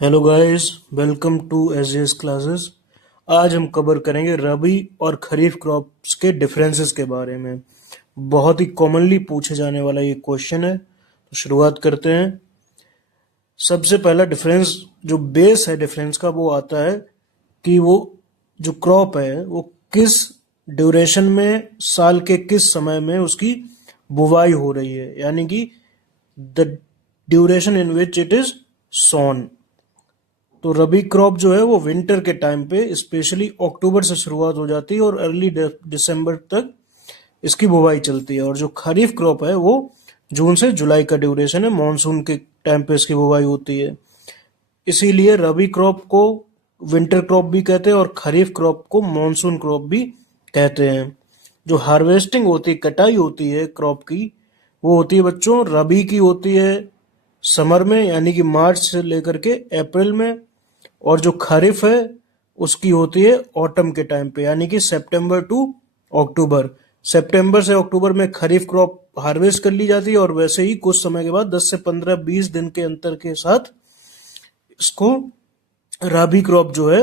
Hello guys, welcome to SJS classes. आज हम cover करेंगे रबी और खरीफ क्रॉप्स के डिफरेंसेस के बारे में। बहुत ही कॉमनली पूछे जाने वाला ये क्वेश्चन है, तो शुरुआत करते हैं। सबसे पहला डिफरेंस, जो बेस है डिफरेंस का, वो आता है कि वो जो क्रॉप है वो किस ड्यूरेशन में, साल के किस समय में उसकी बुवाई हो रही है, यानी कि the duration in which it is sown. तो रबी क्रॉप जो है वो विंटर के टाइम पे स्पेशली अक्टूबर से शुरुआत हो जाती है और अर्ली दिसंबर तक इसकी बुवाई चलती है। और जो खरीफ क्रॉप है वो जून से जुलाई का ड्यूरेशन है, मानसून के टाइम पे इसकी बुवाई होती है। इसीलिए रबी क्रॉप को विंटर क्रॉप भी कहते हैं और खरीफ क्रॉप को मानसून क्रॉप भी कहते हैं। जो हार्वेस्टिंग होती है, कटाई होती है क्रॉप की, वो होती है बच्चों रबी की होती है समर में, यानी कि मार्च से लेकर के अप्रैल में। और जो खरीफ है उसकी होती है ऑटम के टाइम पे, यानी कि सितंबर टू अक्टूबर। सितंबर से अक्टूबर में खरीफ क्रॉप हार्वेस्ट कर ली जाती है और वैसे ही कुछ समय के बाद 10 से 15-20 दिन के अंतर के साथ इसको रबी क्रॉप जो है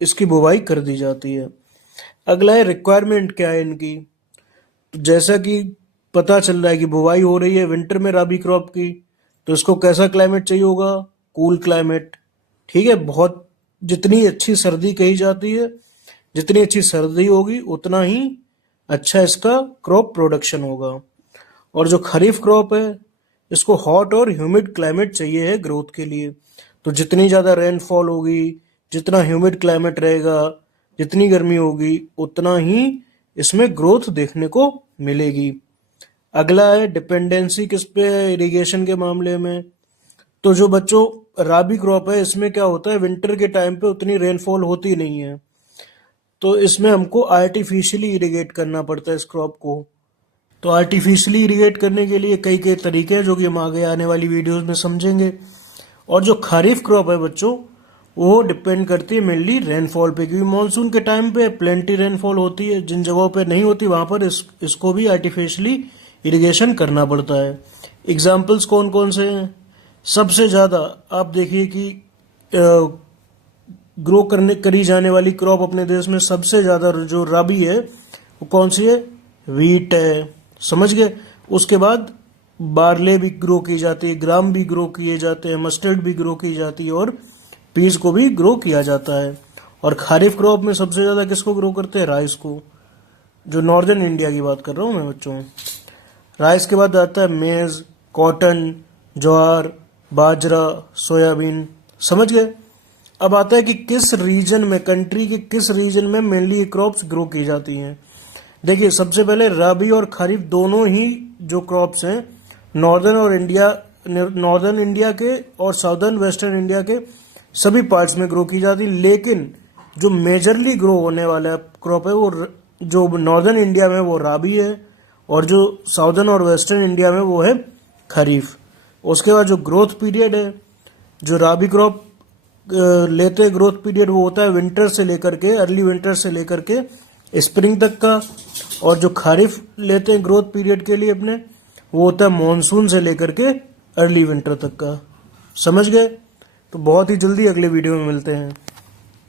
इसकी बुवाई कर दी जाती है। अगला है रिक्वायरमेंट क्या है इनकी। तो जैसा कि पता चल रहा है कि बुवाई हो रही है विंटर में रबी क्रॉप की, तो इसको कैसा क्लाइमेट चाहिए होगा? Cool climate. ठीक है, बहुत जितनी अच्छी सर्दी कही जाती है, जितनी अच्छी सर्दी होगी उतना ही अच्छा इसका क्रॉप प्रोडक्शन होगा। और जो खरीफ क्रॉप है इसको हॉट और ह्यूमिड क्लाइमेट चाहिए है ग्रोथ के लिए। तो जितनी ज़्यादा रेनफॉल होगी, जितना ह्यूमिड क्लाइमेट रहेगा, जितनी गर्मी होगी, उतना ही इसमें ग्रोथ देखने को मिलेगी। अगला है डिपेंडेंसी किस पे है इरिगेशन के मामले में। तो जो बच्चों राबी क्रॉप है इसमें क्या होता है, विंटर के टाइम पे उतनी रेनफॉल होती नहीं है, तो इसमें हमको आर्टिफिशियली इरिगेट करना पड़ता है इस क्रॉप को। तो आर्टिफिशियली इरिगेट करने के लिए कई कई तरीके हैं जो कि हम आगे आने वाली वीडियोस में समझेंगे। और जो खरीफ क्रॉप है बच्चों, वो डिपेंड करती है मेनली रेनफॉल पे, क्योंकि मानसून के टाइम पे प्लेंटी रेनफॉल होती है, जिन जगहों पे नहीं होती वहां पर इसको भी आर्टिफिशियली इरिगेशन करना पड़ता है। एग्जाम्पल्स कौन कौन से हैं? सबसे ज़्यादा आप देखिए कि ग्रो करने करी जाने वाली क्रॉप अपने देश में सबसे ज़्यादा जो रबी है वो कौन सी है? वीट है। समझ गए? उसके बाद बारले भी ग्रो की जाती है, ग्राम भी ग्रो किए जाते हैं, मस्टर्ड भी ग्रो की जाती है और पीस को भी ग्रो किया जाता है। और खरीफ क्रॉप में सबसे ज़्यादा किसको ग्रो करते हैं? राइस को। जो नॉर्दर्न इंडिया की बात कर रहा हूँ मैं बच्चों। राइस के बाद आता है मेज, कॉटन, ज्वार, बाजरा, सोयाबीन। समझ गए? अब आता है कि किस रीजन में, कंट्री के किस रीजन में मेनली ये क्रॉप्स ग्रो की जाती हैं। देखिए, सबसे पहले रबी और खरीफ दोनों ही जो क्रॉप्स हैं नॉर्दर्न इंडिया के और साउदर्न वेस्टर्न इंडिया के सभी पार्ट्स में ग्रो की जाती है। लेकिन जो मेजरली ग्रो होने वाला क्रॉप है वो जो नॉर्दर्न इंडिया में वो राबी है और जो साउदर्न और वेस्टर्न इंडिया में वो है खरीफ। उसके बाद जो ग्रोथ पीरियड है, जो राबी क्रॉप लेते ग्रोथ पीरियड वो होता है विंटर से लेकर के, अर्ली विंटर से लेकर के स्प्रिंग तक का। और जो खरीफ लेते हैं ग्रोथ पीरियड के लिए अपने, वो होता है मॉनसून से लेकर के अर्ली विंटर तक का। समझ गए? तो बहुत ही जल्दी अगले वीडियो में मिलते हैं।